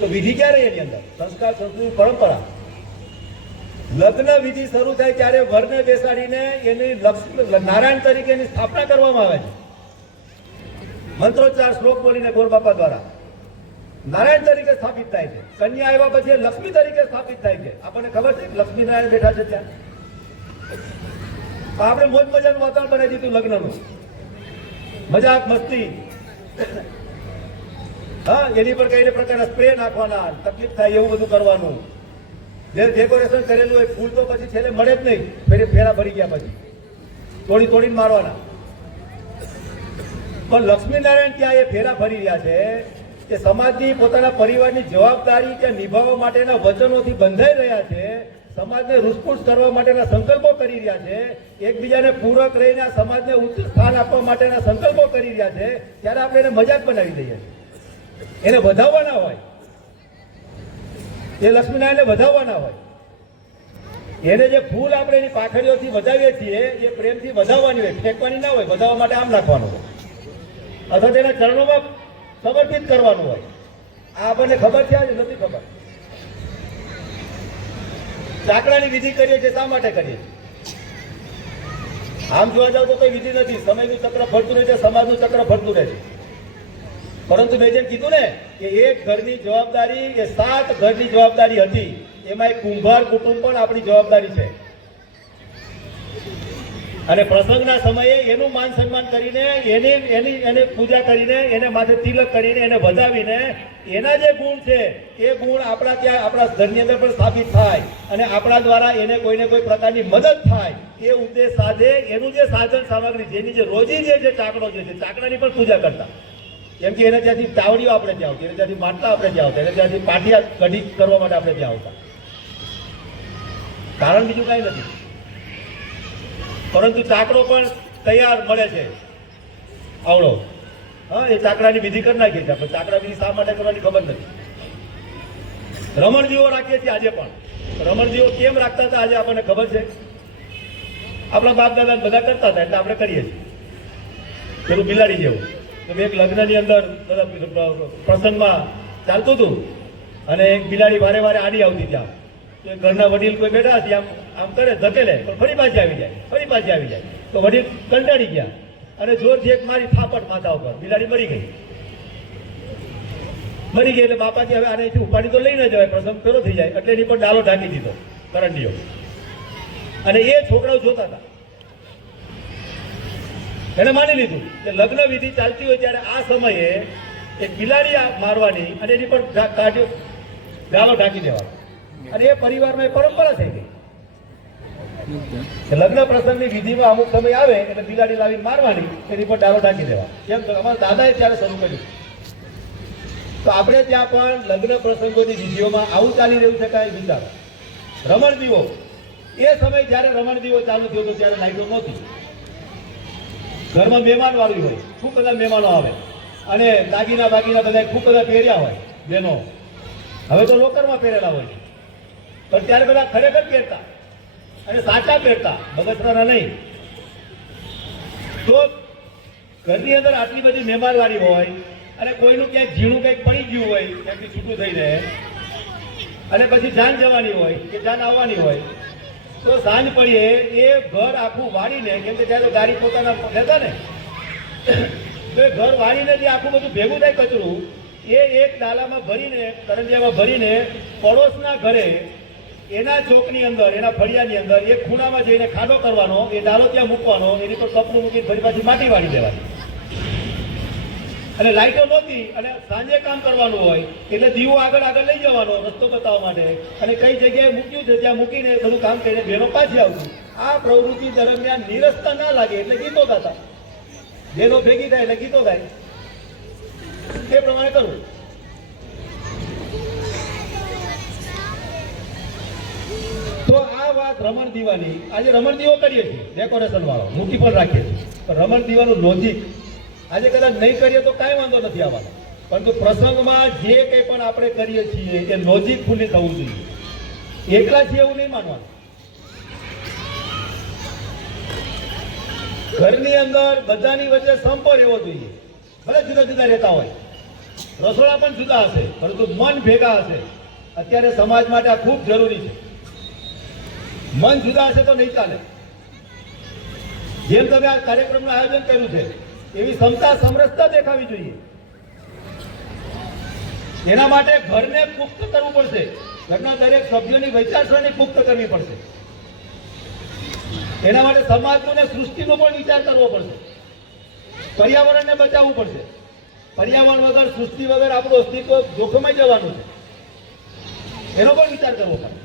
તો વિધિ ક્યારે એની અંદર? સંસ્કાર, સંસ્કૃતિ, પરંપરા. લગ્ન વિધિ શરૂ થાય ત્યારે વરને બેસાડીને એની નારાયણ તરીકે એની સ્થાપના કરવામાં આવે છે. મંત્રોચ્ચાર, શ્લોક બોલીને ગોર બાપા દ્વારા નારાયણ તરીકે સ્થાપિત થાય છે. કન્યા આવ્યા પછી લક્ષ્મી તરીકે સ્થાપિત થાય છે. આપણને ખબર છે લક્ષ્મી નારાયણ બેઠા છે ત્યાં. આપણે મોજ મજાનું વાતાવરણ બનાવી દીધું લગ્નનું. મજાક મસ્તી, હા, એની પર કઈ પ્રકારના સ્પ્રે નાખવાના, તકલીફ થાય એવું બધું કરવાનું. જે ડેકોરેશન કરેલું હોય ફૂલ તો પછી છેલ્લે મળે જ નહીં. ફેરા ભરી ગયા પછી તોડીને મારવાના. પણ લક્ષ્મીનારાયણ ત્યાં એ ફેરા ફરી રહ્યા છે કે સમાજની, પોતાના પરિવારની જવાબદારી કે નિભાવવા માટેના વચનોથી બંધાઈ રહ્યા છે. સમાજને રૂસપૂસ કરવા માટેના સંકલ્પો કરી રહ્યા છે. એકબીજાને પૂરક રહીને સમાજને ઉચ્ચ સ્થાન આપવા માટેના સંકલ્પો કરી રહ્યા છે. ત્યારે આપણે એને મજાક બનાવી દઈએ, એને વધાવવાના હોય. એ લક્ષ્મીનારાયણને વધાવવાના હોય. એને જે ફૂલ આપણે એની પાખડીઓથી વધાવીએ છીએ એ પ્રેમથી વધાવવાની હોય, ફેંકવાની ના હોય. વધાવવા માટે આમ નાખવાનું હોય અથવા તેના ચરણોમાં સમર્પિત કરવાનું હોય. આ આપણને ખબર છે? આજે નથી ખબર. ચાકડાની વિધિ કરીએ છીએ, શા માટે કરીએ છીએ? આમ જોવા જાવ તો કોઈ વિધિ નથી. સમયનું ચક્ર ફરતું રહે છે, સમાજનું ચક્ર ફરતું રહે છે. પરંતુ મેં જેમ કીધું ને કે એક ઘરની જવાબદારી એ 7 ઘરની જવાબદારી હતી. એમાં એક કુંભાર કુટુંબ પણ આપણી જવાબદારી છે. અને પ્રસંગના સમયે એનું માન સન્માન કરીને, એની પૂજા કરીને, એને માથે તિલક કરીને, એને વધાવીને એના જે ગુણ છે એ ગુણ આપણા ત્યાં, આપણા ઘરની અંદર પણ સ્થાપિત થાય અને આપણા દ્વારા એને કોઈને કોઈ પ્રકારની મદદ થાય એ ઉદ્દેશ સાથે એનું જે સાધન સામગ્રી, જેની જે રોજી જે ચાકડો છે, ચાકડાની પણ પૂજા કરતા. કેમ કે એને ત્યાંથી ચાવડીઓ આપણે ત્યાં આવતી, એને ત્યાંથી માટલા આપણે ત્યાં આવતા, એને ત્યાંથી પાટિયા કઢી કરવા માટે આપણે ત્યાં આવતા. કારણ બીજું કાંઈ નથી, પરંતુ ચાકડો પણ તૈયાર મળે છે આવડો. હા, એ ચાકડાની વિધિ કરી નાખીએ છીએ. આપણે ચાકડા વિધિ શા માટે કરવાની ખબર નથી. રમણજીવો રાખીએ છીએ આજે પણ. રમણજીવો કેમ રાખતા હતા આજે આપણને ખબર છે? આપણા બાપ દાદા બધા કરતા હતા એટલે આપણે કરીએ છીએ. પેલું બિલાડી જેવું. તો એક લગ્નની અંદર પ્રસંગમાં ચાલતું હતું અને એક બિલાડી વારે વારે આડી આવતી ત્યાં. તો ઘરના વડીલ કોઈ બેઠા ત્યાં આમ કરે, ધકેલે, પણ ફરી પાછી આવી જાય, ફરી પાછી આવી જાય. તો વડીલ કંટાળી ગયા અને જોરથી એક મારી થાપટ માથા ઉપર, બિલાડી મરી ગઈ. એટલે બાપાજી હવે આને ઉપાડી તો લઈ ન જવાય, પ્રસંગ પેલો થઈ જાય એટલે એની પર ડાલો ઢાંકી દીધો કરંડીઓ. અને એ છોકરાઓ જોતા હતા, એને માની લીધું કે લગ્ન વિધિ ચાલતી હોય ત્યારે આ સમયે એક બિલાડી મારવાની અને એની પર કાઢ્યો ડાલો ઢાંકી દેવાનો. અને એ પરિવારમાં એ પરંપરા થઈ ગઈ. લગ્ન પ્રસંગની વિધિમાં અમુક સમય આવે એટલે બિલાડી લાવીને મારવાની, એની પર ડાલો ઢાંકી દેવા. કેમ તો અમારા દાદાએ ત્યારે શરૂ કર્યું. તો આપણે ત્યાં પણ લગ્ન પ્રસંગોની વિધિઓમાં આવું ચાલી રહ્યું છે કાંઈ વિચારો. રમણ દીવો, એ સમય જ્યારે રમણ દીવો ચાલુ થયો હતો ત્યારે લાઈટો નહોતી. ઘરમાં મહેમાન વાળું હોય, ખૂબ બધા મહેમાનો આવે અને દાગીના બાગીના બધા ખૂબ બધા પહેર્યા હોય બહેનો. હવે તો લોકરમાં પહેરેલા હોય, પણ ત્યારે બધા ખરેખર પહેરતા અને સાચા પહેરતા, બગસરાના નહીં. તો ઘરની અંદર આટલી બધી મહેમાનવાળી હોય અને કોઈનું ક્યાંક ઝીણું કંઈક પડી ગયું હોય, ક્યાંકથી છૂટું થઈ જાય અને પછી જાન જવાની હોય કે જાન આવવાની હોય, તો સાંજ પડીએ એ ઘર આખું વાળીને, કેમ કે ત્યારે તો ગાડી પોતાના લેતા ને, તો એ ઘર વાળીને જે આખું બધું ભેગું થાય કચરું, એ એક ડાલામાં ભરીને, કરંડિયામાં ભરીને પડોશના ઘરે એના ચોકની અંદર, એના ફળિયાની અંદર એક ખૂણામાં જઈને ખાડો કરવાનો, એ ડાલો ત્યાં મૂકવાનો, એની પર કપડું મૂકીને ફરી પાછી માટી વાળી દેવાની. અને લાઈટો નહોતી અને સાંજે કામ કરવાનું હોય એટલે દીવો આગળ આગળ લઈ જવાનો રસ્તો બતાવવા માટે, અને કઈ જગ્યાએ મૂક્યું છે ત્યાં મૂકીને બધું કામ કરીને બહેનો પાછી આવતી. આ પ્રવૃત્તિ દરમિયાન નિરસતા ના લાગે એટલે ગીતો ગાતા, બહેનો ભેગી થાય એટલે ગીતો ગાય, એ પ્રમાણે કરવું. તો આ વાત રમણ દીવાની, આજે રમણ દીવો કરીએ છીએ ડેકોરેશન વાળો, મૂકી પણ રાખીએ છીએ, પણ રમણ દીવાનું લોજિક આજે કદાચ નહીં કરીએ તો કાંઈ વાંધો નથી આવવાનો, પરંતુ પ્રસંગમાં જે કંઈ પણ આપણે કરીએ છીએ એ લોજિક ફૂલી થવું જોઈએ. એકલા છીએ એવું નહીં માનવાનું. ઘરની અંદર બધાની વચ્ચે સંપર્ક એવો જોઈએ. ભલે જુદા જુદા રહેતા હોય, રસોડા પણ જુદા હશે, પરંતુ મન ભેગા હશે. અત્યારે સમાજ માટે આ ખૂબ જરૂરી છે. મન જુદા હશે તો નહીં ચાલે. જેમ તમે આ કાર્યક્રમનું આયોજન કર્યું છે એવી ક્ષમતા સમરસતા દેખાવી જોઈએ. એના માટે ઘરને પુખ્ત કરવું પડશે, ઘરના દરેક સભ્યોની વિચારસરણી પુખ્ત કરવી પડશે. એના માટે સમાજનો ને સૃષ્ટિનો પણ વિચાર કરવો પડશે. પર્યાવરણને બચાવવું પડશે. પર્યાવરણ વગર, સૃષ્ટિ વગર આપણું અસ્તિત્વ જોખમાઈ જવાનું છે, એનો પણ વિચાર કરવો પડે.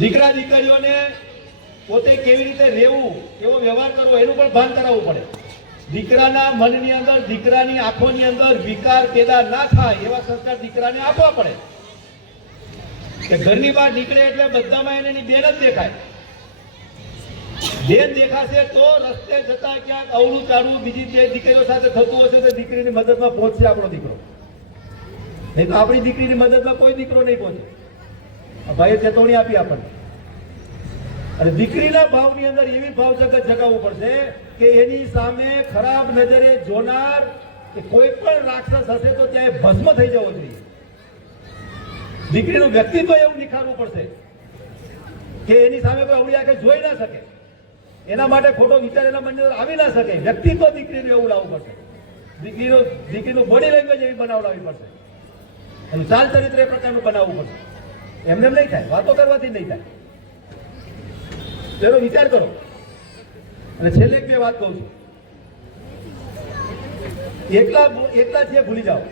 દીકરા દીકરીઓને પોતે કેવી રીતે રહેવું, કેવો વ્યવહાર કરવો, એનું પણ ભાન કરાવવું પડે. દીકરાના મનની અંદર, દીકરાની આંખોની અંદર વિકાર પેદા ના થાય એવા સંસ્કાર દીકરાને આપવા પડે. કે ઘરની બહાર નીકળે એટલે બધામાં એની બેન જ દેખાય. બેન દેખાશે તો રસ્તે જતા ક્યાંક અવળું ચાલવું બીજી બે દીકરીઓ સાથે થતું હશે તો દીકરીની મદદમાં પહોંચશે આપણો દીકરો. નહીં તો આપણી દીકરીની મદદમાં કોઈ દીકરો નહીં પહોંચે. ભાઈએ ચેતવણી આપી આપણને. અને દીકરીના ભાવની અંદર એવી ભાવ જગત જગાવવું પડશે કે એની સામે ખરાબ નજરે જોનાર કોઈ પણ રાક્ષસ હશે તો ત્યાં ભસ્મ થઈ જવો જોઈએ. દીકરીનું વ્યક્તિત્વ એવું નિખારવું પડશે કે એની સામે કોઈ અવળી આંખે જોઈ ના શકે, એના માટે ખોટો વિચાર એના મનની અંદર આવી ના શકે. વ્યક્તિત્વ દીકરીનું એવું લાવવું પડશે. દીકરીનું બોડી લેંગ્વેજ એવી બનાવડાવવી પડશે, એનું ચાલ ચરિત્ર એ પ્રકારનું બનાવવું પડશે. એમને એમ નહીં થાય, વાતો કરવાથી નહીં થાય. એનો વિચાર કરો. અને છેલ્લે એક બે વાત કહું છું. એકલા છીએ ભૂલી જાઓ,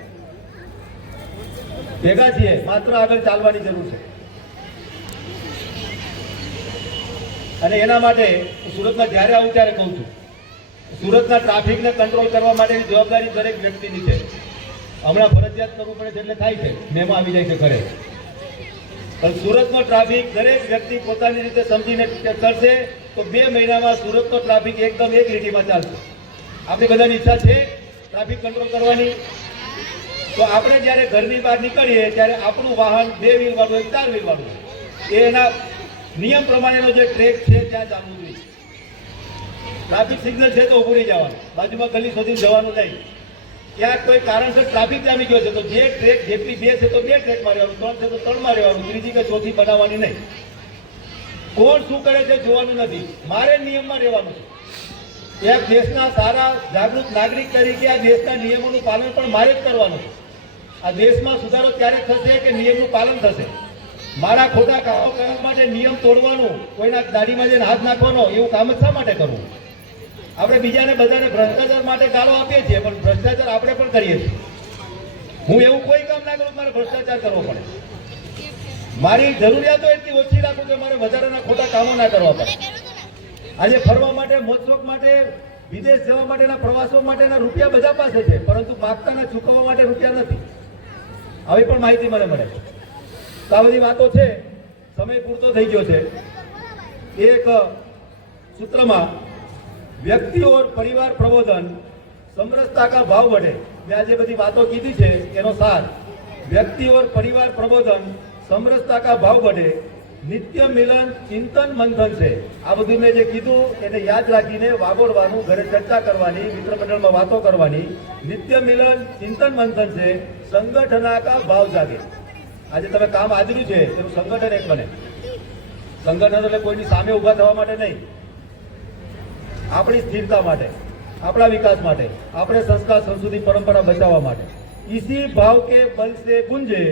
ભેગા છીએ માત્ર આગળ ચાલવાની જરૂર છે. અને એના માટે સુરતમાં જ્યારે આવું ત્યારે કહું છું, સુરતના ટ્રાફિકને કંટ્રોલ કરવા માટેની જવાબદારી દરેક વ્યક્તિની છે. હમણાં ફરજિયાત કરવું પડે છે એટલે થાય છે, મેમાં આવી જાય છે ઘરે. પણ સુરતનો ટ્રાફિક દરેક વ્યક્તિ પોતાની રીતે સમજીને કરશે તો 2 મહિનામાં સુરતનો ટ્રાફિક એકદમ એક લીટીમાં ચાલશે. આપણી બધાની ઈચ્છા છે ટ્રાફિક કંટ્રોલ કરવાની. તો આપણે જ્યારે ઘરની બહાર નીકળીએ ત્યારે આપણું વાહન 2 વ્હીલ વાળું હોય, 4 વ્હીલ વાળું હોય, એના નિયમ પ્રમાણેનો જે ટ્રેક છે ત્યાં ચાલવું જોઈએ. ટ્રાફિક સિગ્નલ છે તો ઉભું રહી જવાનું, બાજુમાં ગલી સુધી જવાનું નહીં. ક્યાંક કોઈ કારણસર ટ્રાફિક જામી ગયો છે તો જે ટ્રેક જેટલી 2 છે તો 2 ટ્રેકમાં રહેવાનું, 3 છે તો 3માં રહેવાનું, ત્રીજી કે ચોથી બનાવવાની નહીં. કોણ શું કરે છે જોવાનું નથી, મારે નિયમમાં રહેવાનું છે. એક દેશના સારા જાગૃત નાગરિક તરીકે આ દેશના નિયમોનું પાલન પણ મારે જ કરવાનું છે. આ દેશમાં સુધારો ત્યારે થશે કે નિયમનું પાલન થશે. મારા ખોટા કામો કરવા માટે નિયમ તોડવાનું, કોઈના દાઢીમાં જઈને હાથ નાખવાનો, એવું કામ જ શા માટે કરવું? આપણે બીજાને બધાને ભ્રષ્ટાચાર માટે ગાળો આપીએ છીએ, પણ ભ્રષ્ટાચાર આપણે પણ કરીએ છીએ. હું એવું કોઈ કામ ના કરું મારે ભ્રષ્ટાચાર કરવો પડે. મારી જરૂરિયાતો એટલી ઓછી રાખું કે મારે વધારાના ખોટા કામો ના કરવા પડે. આજે ફરવા માટે, મોજશોખ માટે, વિદેશ જવા માટેના પ્રવાસો માટેના રૂપિયા બધા પાસે છે, પરંતુ માગતાના ચૂકવવા માટે રૂપિયા નથી. આવી પણ માહિતી મને મળે. તો આ બધી વાતો છે. સમય પૂરતો થઈ ગયો છે. એક સૂત્રમાં વ્યક્તિ और परिवार प्रबोधन समरसता का भाव बढ़े, મેં આજે બધી વાતો કીધી છે એનો સાર, વ્યક્તિ और परिवार प्रबोधन समरसता का भाव बढ़े, નિત્ય મિલન ચિંતન મંથન છે. આ બધું મેં જે કીધું એને યાદ રાખીને વાગોડવાનું, ઘરે ચર્ચા કરવાની, મિત્ર મંડળમાં વાતો કરવાની. નિત્ય મિલન ચિંતન મંથન છે, સંગઠના કા ભાવ જાગે. આજે તમે કામ આદર્યું છે એનું સંગઠન એક બને. સંગઠન એટલે કોઈની સામે ઊભા થવા માટે નહીં, આપણી સ્થિરતા માટે, આપણા વિકાસ માટે, આપણે સંસ્કાર સંસ્કૃતિ પરંપરા બચાવવા માટે. इसी भाव के बल से गुंजे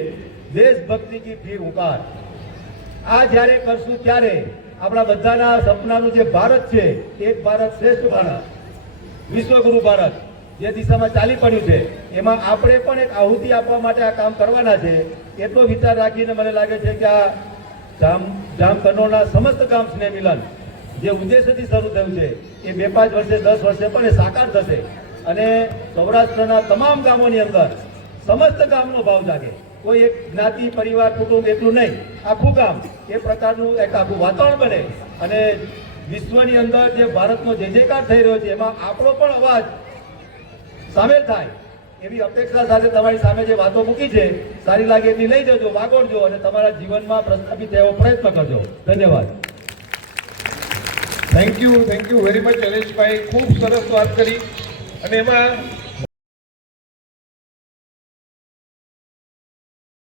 देशभक्ति की फिर हुंकार. આ જ્યારે કરશું ત્યારે આપણા બધાના સપનાનું જે ભારત છે, એક ભારત શ્રેષ્ઠ ભારત, વિશ્વગુરુ ભારત જે દિશામાં ચાલી પડ્યું છે, એમાં આપણે પણ એક આહુતિ આપવા માટે આ કામ કરવાના છે. એટલો વિચાર રાખીને મને લાગે છે કે આ જામ કનોડના સમસ્ત ગામ સ્નેહ મિલન જે ઉદ્દેશ્યથી શરૂ થયું છે એ 2-5 વર્ષે 10 વર્ષે પણ એ સાકાર થશે અને સૌરાષ્ટ્રના તમામ ગામોની અંદર સમસ્ત ગામનો ભાવ જાગે. કોઈ એક જ્ઞાતિ, પરિવાર, કુટુંબ એટલું નહીં, આખું ગામ એ પ્રકારનું એક આખું વાતાવરણ બને અને વિશ્વની અંદર જે ભારતનો જયજયકાર થઈ રહ્યો છે એમાં આપણો પણ અવાજ સામેલ થાય એવી અપેક્ષા સાથે તમારી સામે જે વાતો મૂકી છે, સારી લાગે એટલી લઈ જજો, વાગોડજો અને તમારા જીવનમાં પ્રસ્થાપિત થયો પ્રયત્ન કરજો. ધન્યવાદ. Thank you very much Aleshbhai. ખૂબ સરસ વાત કરી અને એમાં